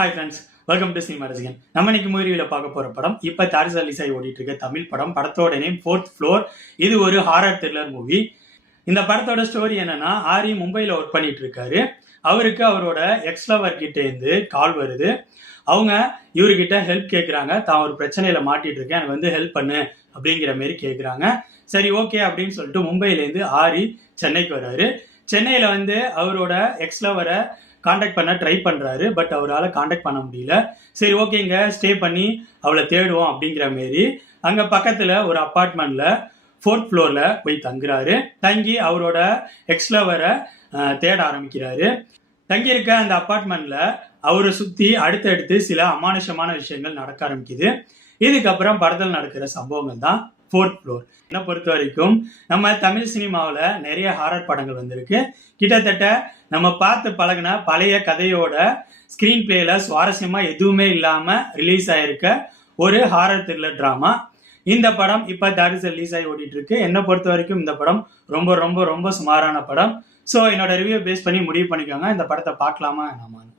Hi friends, welcome to cinema ரசிகன். நம்ம இன்னைக்கு மூவியில பார்க்க போற படம் இப்ப தாரிசா ரிலீஸ் ஆகி ஓடிட்டு இருக்க தமிழ் படம். படத்தோட நேம் ஃபோர்த் ஃப்ளோர். இது ஒரு ஹாரர் த்ரில்லர் மூவி. இந்த படத்தோட ஸ்டோரி என்னன்னா, ஆரி மும்பைல ஒர்க் பண்ணிட்டு இருக்காரு. அவருக்கு அவரோட எக்ஸ் லவர் கிட்ட இருந்து கால் வருது. அவங்க இவர்கிட்ட ஹெல்ப் கேட்குறாங்க. தான் ஒரு பிரச்சனையில மாட்டிட்டு இருக்கேன், எனக்கு வந்து ஹெல்ப் பண்ணு அப்படிங்கிற மாதிரி கேட்குறாங்க. சரி ஓகே அப்படின்னு சொல்லிட்டு மும்பையிலேருந்து ஆரி சென்னைக்கு வர்றாரு. சென்னையில வந்து அவரோட எக்ஸ் லவரை காண்டாக்ட் பண்ண ட்ரை பண்றாரு. பட் அவரால் காண்டாக்ட் பண்ண முடியல. சரி ஓகேங்க, ஸ்டே பண்ணி அவளை தேடுவோம் அப்படிங்கிற மாரி அங்க பக்கத்துல ஒரு அப்பார்ட்மெண்ட்ல ஃபோர்த் ஃப்ளோர்ல போய் தங்குறாரு. தங்கி அவரோட எக்ஸ் லவரை தேட ஆரம்பிக்கிறாரு. தங்கியிருக்க அந்த அப்பார்ட்மெண்ட்ல அவரை சுத்தி அடுத்தடுத்து சில அமானுஷமான விஷயங்கள் நடக்க ஆரம்பிக்குது. இதுக்கப்புறம் படத்தில் நடக்கிற சம்பவங்கள் தான் ஃபோர்த் ஃப்ளோர். என்னை பொறுத்த வரைக்கும் நம்ம தமிழ் சினிமாவில் நிறைய ஹாரர் படங்கள் வந்திருக்கு. கிட்டத்தட்ட நம்ம பார்த்து பழகின பழைய கதையோட ஸ்கிரீன் பிளேல சுவாரஸ்யமா எதுவுமே இல்லாம ரிலீஸ் ஆயிருக்க ஒரு ஹாரர் த்ரில்லர் டிராமா. இந்த படம் இப்ப தாரிசா ரிலீஸ் ஆகி ஓடிட்டு இருக்கு. என்னை பொறுத்த வரைக்கும் இந்த படம் ரொம்ப ரொம்ப ரொம்ப சுமாரான படம். ஸோ என்னோட ரிவ்யூ பேஸ் பண்ணி முடிவு பண்ணிக்கோங்க, இந்த படத்தை பார்க்கலாமா வேணாமான்னு.